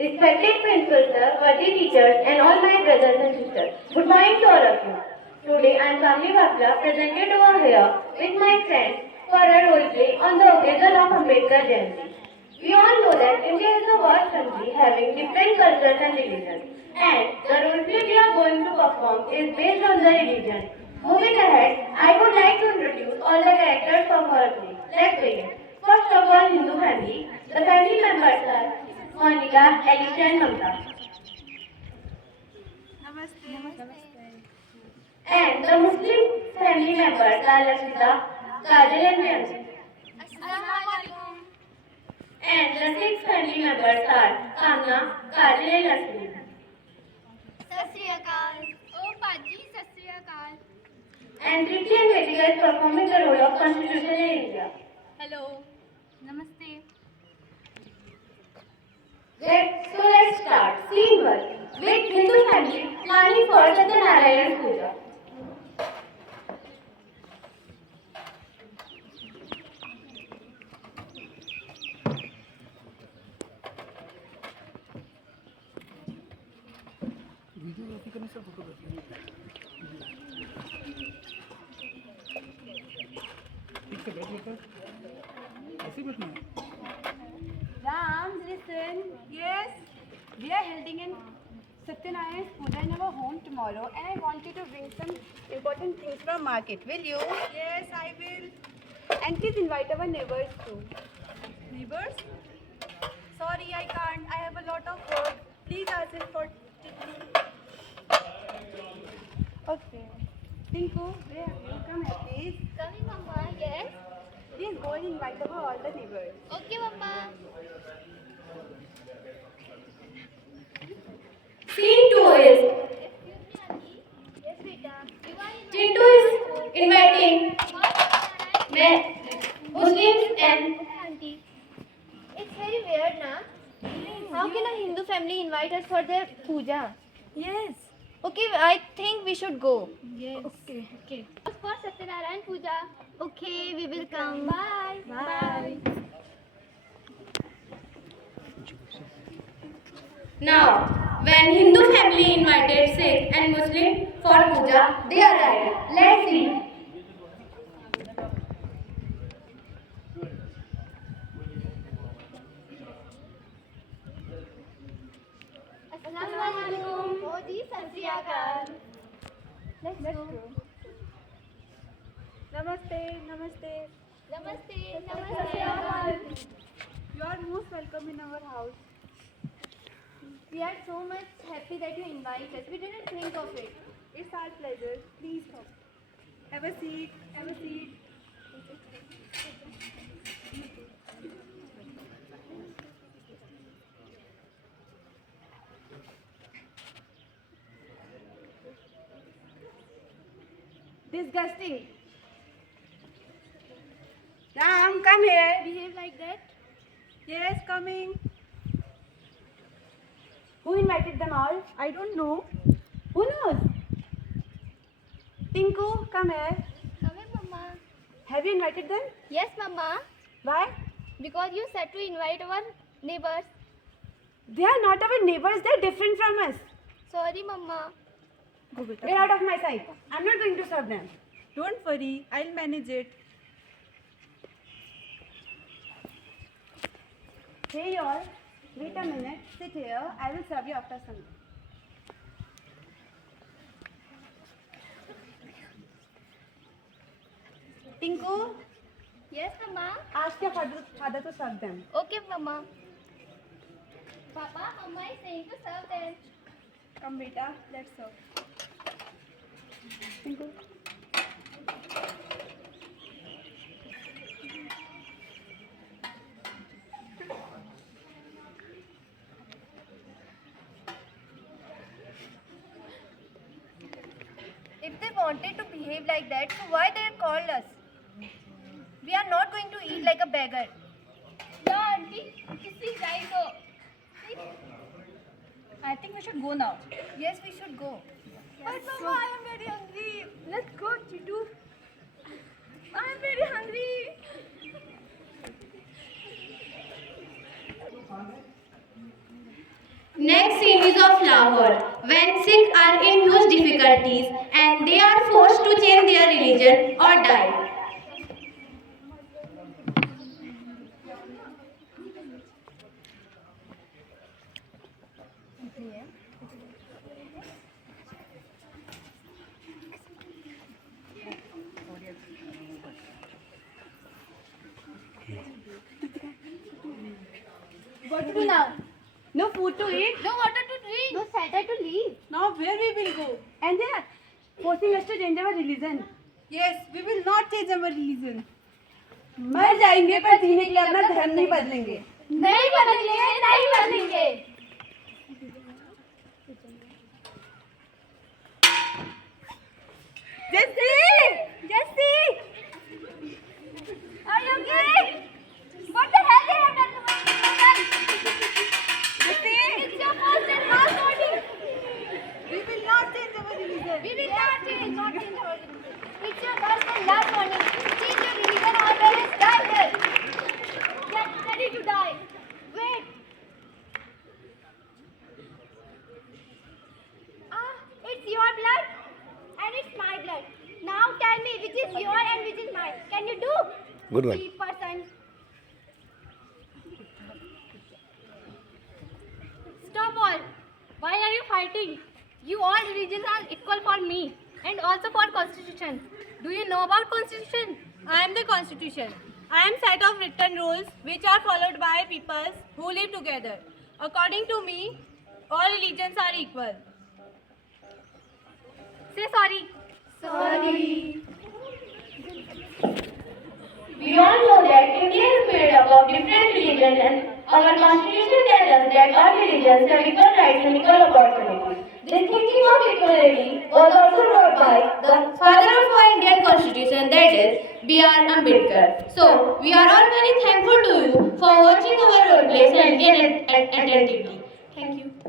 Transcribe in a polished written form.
Respected principal sir, worthy teachers, and all my brothers and sisters, good morning to all of you. Today I am Kamli Bhapla presented over here with my friends for a role play on the occasion of Ambedkar Jayanti. We all know that India is a vast country having different cultures and religions, and the role play we are going to perform is based on the religion. Moving ahead, I would like to introduce all the characters of our play. Let's begin. First of all, Hindu family. The family members are Monica, Alicia, and Mamta. And the Muslim family members are Lasita, Kajal, and Nancy. And the Sikh family members are Kamna, Kajal, and Lasmi. सत श्री अकाल ओ पाजी सत श्री अकाल And Tripti and Vedika is performing the role of Constitution in India. Hello नमस्ते Let's start. Scene 1. With Hindu family planning for Satyanarayan Puja. Videography करने से photography ठीक से बैठ लेकर ऐसे बैठना है Rams, listen. Yes, we are holding an Satyanarayan Puja in our home tomorrow, and I want you to bring some important things from market. Will you? Yes, I will. And please invite our neighbors too. Neighbors? Sorry, I can't. I have a lot of work. Please ask him for. Okay. Tinku, where are you? Come here, please. Coming मम्मा yes Please go and invite over all the neighbors. Okay मम्मा Scene 2 is yes बेटा you are Chintu is inviting Muslims and auntie it's very weird na how can a Hindu family invite us for their puja Yes. okay I think we should go Yes. Okay. for Satyanarayan puja okay we will come bye now, when Hindu family invited Sikh and Muslim for puja, they arrived. Let's see. अस्सलाम वालेकुम मोदी सत श्री अकाल let's go Namaste. Namaste. namaste namaste You are most welcome in our house. we are so much happy that you invite us we didn't think of it It's our pleasure. Please come. Have a seat. Have a seat. Disgusting. Ram, come here. behave like that Yes, coming. Who invited them all? I don't know. Who knows? Tinku, come here. come here mama Have you invited them? yes mama Why? because you said to invite our neighbors They are not our neighbors. They are different from us. sorry mama Get out of my sight. I'm not going to serve them. Don't worry, I'll manage it. Hey, y'all. Wait a minute. Sit here. I will serve you after some. Tinku, yes mama ask your father to serve them. okay mama papa mama is saying to serve them Come, beta. Let's serve. Tinku. if they wanted to behave like that so why they called us we are not going to eat like a beggar yeah auntie this is right though I think we should go now. yes we should go but mama I am very hungry let's go Chitu I am very hungry Next scene is of Lahore, when Sikhs are in huge difficulties and they are forced to change their religion or die. What to do now? No food to eat. No water to drink. No shelter to leave. Now where we will go? And they are forcing us to change our religion. Yes, we will not change our religion. मर जाएंगे पर जीने के लिए अपना धर्म नहीं बदलेंगे. नहीं बदलेंगे, नहीं बदलेंगे. Jesse! Are you okay? What the hell they have done to my son? It's your first and last warning. We will not change our religion. We will not change our religion. It's your first and last warning. Change your religion or else die here. Get ready to die. Wait. It's your blood and it's my blood. Now tell me which is your and which is mine. Can you do? Good one. Sweet person. Stop all. Why are you fighting? You all religions are equal for me and also for constitution. Do you know about constitution? I am the constitution. I am set of written rules which are followed by peoples who live together. According to me, all religions are equal. Say sorry. Sorry. We all know that India is made up of different religions and our constitution tells us that all religions have equal rights and equal opportunities. This thinking of equality was also brought by the father of our Indian constitution, that is B.R. Ambedkar. So, we are all very thankful to you for watching our role play attentively. Thank you.